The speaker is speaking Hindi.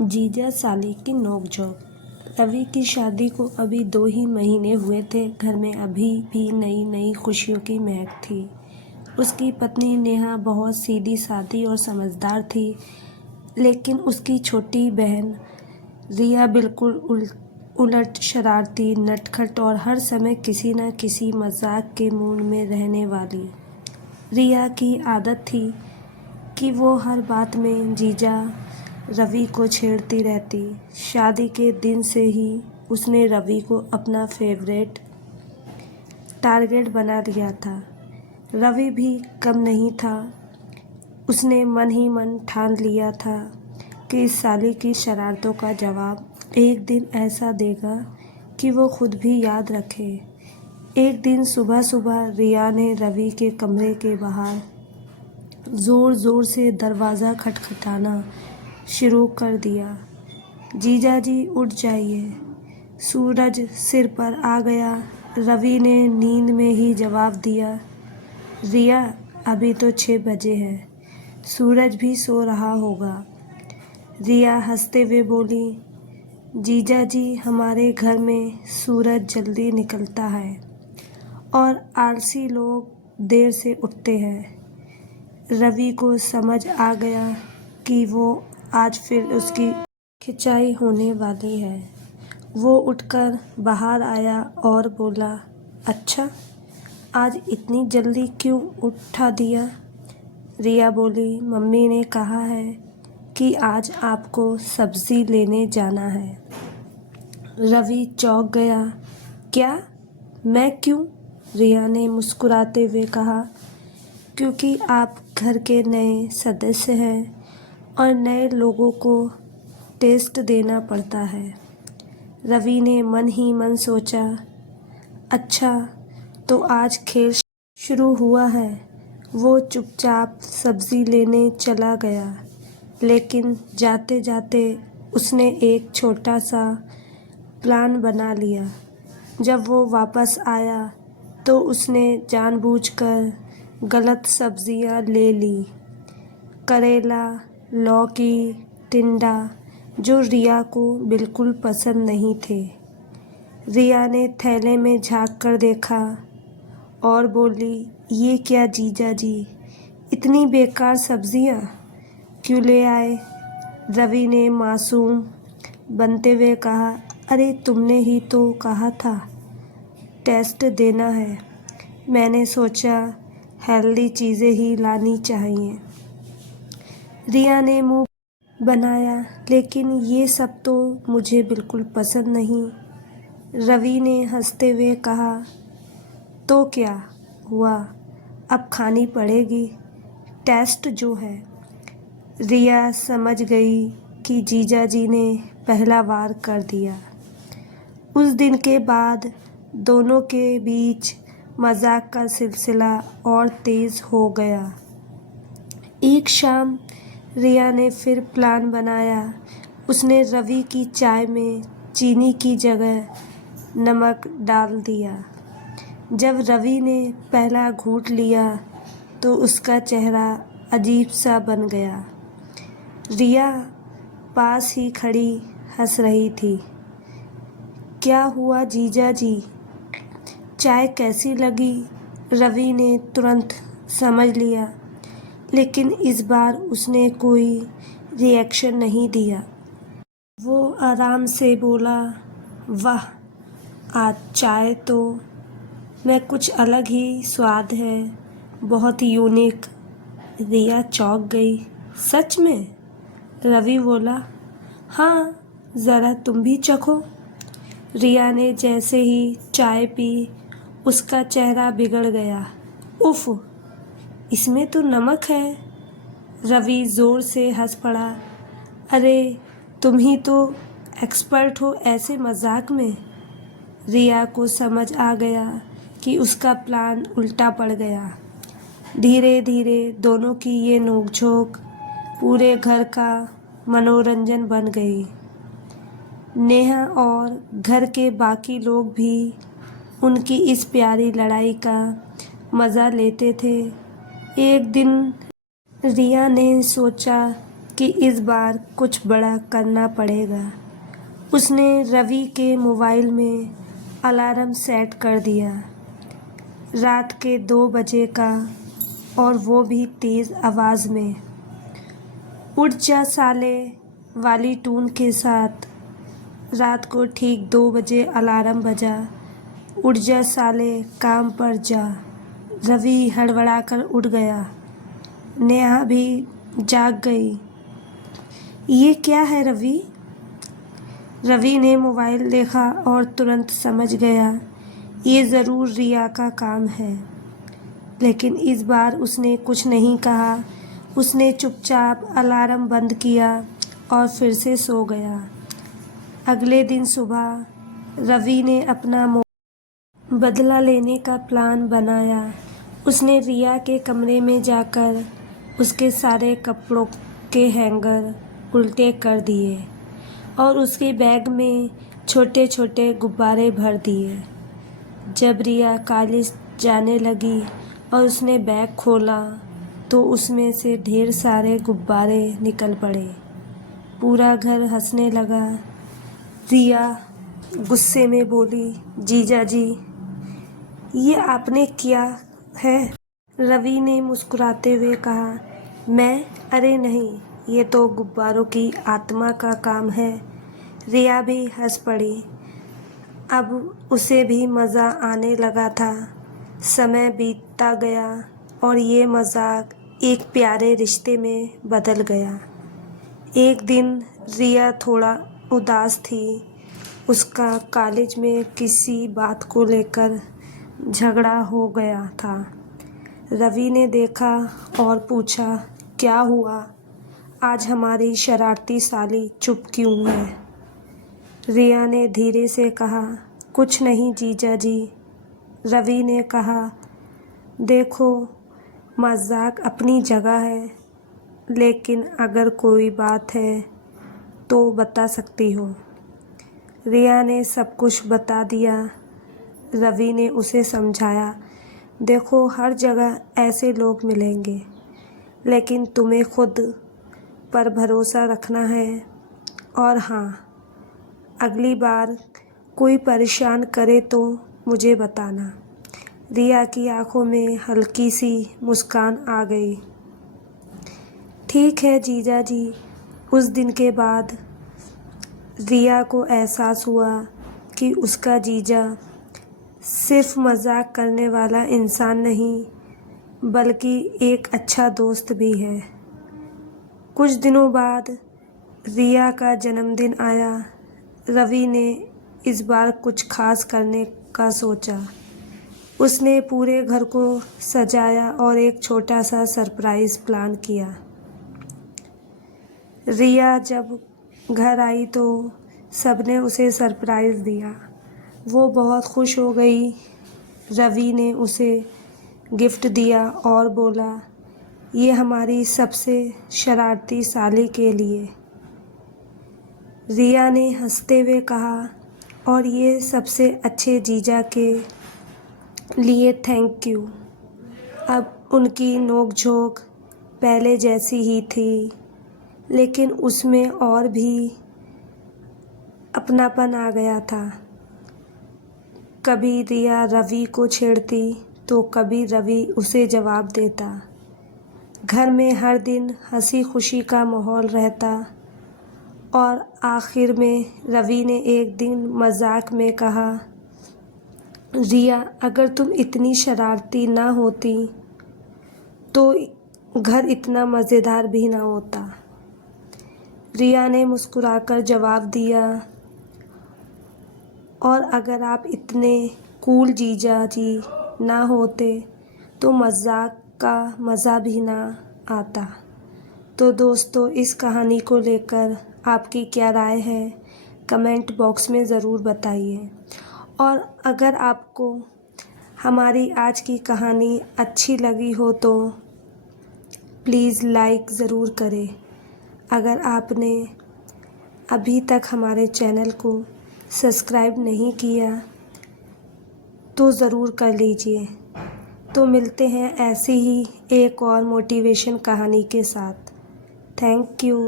जीजा साली की नोक-झोंक। रवि की शादी को अभी 2 ही महीने हुए थे। घर में अभी भी नई नई खुशियों की महक थी। उसकी पत्नी नेहा बहुत सीधी सादी और समझदार थी, लेकिन उसकी छोटी बहन रिया बिल्कुल उलट, शरारती, नटखट और हर समय किसी न किसी मजाक के मूड में रहने वाली। रिया की आदत थी कि वो हर बात में जीजा रवि को छेड़ती रहती। शादी के दिन से ही उसने रवि को अपना फेवरेट टारगेट बना लिया था। रवि भी कम नहीं था। उसने मन ही मन ठान लिया था कि इस साली की शरारतों का जवाब एक दिन ऐसा देगा कि वो खुद भी याद रखे। एक दिन सुबह सुबह रिया ने रवि के कमरे के बाहर ज़ोर ज़ोर से दरवाज़ा खटखटाना शुरू कर दिया। जीजा जी उठ जाइए, सूरज सिर पर आ गया। रवि ने नींद में ही जवाब दिया, रिया अभी तो 6 बजे हैं, सूरज भी सो रहा होगा। रिया हंसते हुए बोली, जीजा जी हमारे घर में सूरज जल्दी निकलता है और आलसी लोग देर से उठते हैं। रवि को समझ आ गया कि वो आज फिर उसकी खिंचाई होने वाली है। वो उठकर बाहर आया और बोला, अच्छा आज इतनी जल्दी क्यों उठा दिया? रिया बोली, मम्मी ने कहा है कि आज आपको सब्जी लेने जाना है। रवि चौंक गया, क्या? मैं क्यों? रिया ने मुस्कुराते हुए कहा, क्योंकि आप घर के नए सदस्य हैं और नए लोगों को टेस्ट देना पड़ता है। रवि ने मन ही मन सोचा, अच्छा तो आज खेल शुरू हुआ है। वो चुपचाप सब्जी लेने चला गया, लेकिन जाते जाते उसने एक छोटा सा प्लान बना लिया। जब वो वापस आया तो उसने जानबूझकर गलत सब्जियां ले ली। करेला, लौकी, टिंडा, जो रिया को बिल्कुल पसंद नहीं थे। रिया ने थैले में झांक कर देखा और बोली, ये क्या जीजा जी, इतनी बेकार सब्जियां क्यों ले आए? रवि ने मासूम बनते हुए कहा, अरे तुमने ही तो कहा था टेस्ट देना है। मैंने सोचा हेल्दी चीज़ें ही लानी चाहिए। रिया ने मुंह बनाया, लेकिन ये सब तो मुझे बिल्कुल पसंद नहीं। रवि ने हंसते हुए कहा, तो क्या हुआ, अब खानी पड़ेगी, टेस्ट जो है। रिया समझ गई कि जीजा जी ने पहला वार कर दिया। उस दिन के बाद दोनों के बीच मजाक का सिलसिला और तेज हो गया। एक शाम रिया ने फिर प्लान बनाया। उसने रवि की चाय में चीनी की जगह नमक डाल दिया। जब रवि ने पहला घूंट लिया तो उसका चेहरा अजीब सा बन गया। रिया पास ही खड़ी हंस रही थी। क्या हुआ जीजा जी, चाय कैसी लगी? रवि ने तुरंत समझ लिया, लेकिन इस बार उसने कोई रिएक्शन नहीं दिया। वो आराम से बोला, वाह आज चाय तो में कुछ अलग ही स्वाद है, बहुत यूनिक। रिया चौंक गई, सच में? रवि बोला, हाँ ज़रा तुम भी चखो। रिया ने जैसे ही चाय पी उसका चेहरा बिगड़ गया। उफ, इसमें तो नमक है। रवि ज़ोर से हंस पड़ा, अरे तुम ही तो एक्सपर्ट हो ऐसे मजाक में। रिया को समझ आ गया कि उसका प्लान उल्टा पड़ गया। धीरे धीरे दोनों की ये नोकझोंक पूरे घर का मनोरंजन बन गई। नेहा और घर के बाकी लोग भी उनकी इस प्यारी लड़ाई का मज़ा लेते थे। एक दिन रिया ने सोचा कि इस बार कुछ बड़ा करना पड़ेगा। उसने रवि के मोबाइल में अलार्म सेट कर दिया, रात के 2 बजे का, और वो भी तेज़ आवाज़ में। उठ जा साले वाली टून के साथ। रात को ठीक 2 बजे अलार्म बजा। उठ जा साले, काम पर जा। रवि हड़बड़ाकर उठ गया। नेहा भी जाग गई। ये क्या है रवि? रवि ने मोबाइल देखा और तुरंत समझ गया, ये ज़रूर रिया का काम है। लेकिन इस बार उसने कुछ नहीं कहा। उसने चुपचाप अलार्म बंद किया और फिर से सो गया। अगले दिन सुबह रवि ने अपना बदला लेने का प्लान बनाया। उसने रिया के कमरे में जाकर उसके सारे कपड़ों के हैंगर उल्टे कर दिए और उसके बैग में छोटे छोटे गुब्बारे भर दिए। जब रिया कॉलेज जाने लगी और उसने बैग खोला तो उसमें से ढेर सारे गुब्बारे निकल पड़े। पूरा घर हंसने लगा। रिया गुस्से में बोली, जीजा जी, ये आपने किया है? रवि ने मुस्कुराते हुए कहा, अरे नहीं, ये तो गुब्बारों की आत्मा का काम है। रिया भी हंस पड़ी। अब उसे भी मज़ा आने लगा था। समय बीतता गया और ये मजाक एक प्यारे रिश्ते में बदल गया। एक दिन रिया थोड़ा उदास थी। उसका कॉलेज में किसी बात को लेकर झगड़ा हो गया था। रवि ने देखा और पूछा, क्या हुआ? आज हमारी शरारती साली चुप क्यों है? रिया ने धीरे से कहा, कुछ नहीं जीजा जी। रवि ने कहा, देखो, मजाक अपनी जगह है, लेकिन अगर कोई बात है तो बता सकती हो। रिया ने सब कुछ बता दिया। रवि ने उसे समझाया, देखो, हर जगह ऐसे लोग मिलेंगे, लेकिन तुम्हें खुद पर भरोसा रखना है। और हाँ, अगली बार कोई परेशान करे तो मुझे बताना। रिया की आंखों में हल्की सी मुस्कान आ गई। ठीक है जीजा जी। उस दिन के बाद रिया को एहसास हुआ कि उसका जीजा सिर्फ मजाक करने वाला इंसान नहीं, बल्कि एक अच्छा दोस्त भी है। कुछ दिनों बाद रिया का जन्मदिन आया। रवि ने इस बार कुछ खास करने का सोचा। उसने पूरे घर को सजाया और एक छोटा सा सरप्राइज़ प्लान किया। रिया जब घर आई तो सबने उसे सरप्राइज़ दिया। वो बहुत खुश हो गई। रवि ने उसे गिफ्ट दिया और बोला, ये हमारी सबसे शरारती साली के लिए। रिया ने हंसते हुए कहा, और ये सबसे अच्छे जीजा के लिए थैंक यू। अब उनकी नोक-झोंक पहले जैसी ही थी, लेकिन उसमें और भी अपनापन आ गया था। कभी रिया रवि को छेड़ती तो कभी रवि उसे जवाब देता। घर में हर दिन हंसी खुशी का माहौल रहता। और आखिर में रवि ने एक दिन मजाक में कहा, रिया, अगर तुम इतनी शरारती ना होती तो घर इतना मज़ेदार भी ना होता। रिया ने मुस्कुराकर जवाब दिया, और अगर आप इतने कूल जीजा जी ना होते तो मजाक का मज़ा भी ना आता। तो दोस्तों, इस कहानी को लेकर आपकी क्या राय है, कमेंट बॉक्स में ज़रूर बताइए। और अगर आपको हमारी आज की कहानी अच्छी लगी हो तो प्लीज़ लाइक ज़रूर करें। अगर आपने अभी तक हमारे चैनल को सब्सक्राइब नहीं किया तो ज़रूर कर लीजिए। तो मिलते हैं ऐसी ही एक और मोटिवेशन कहानी के साथ। Thank you.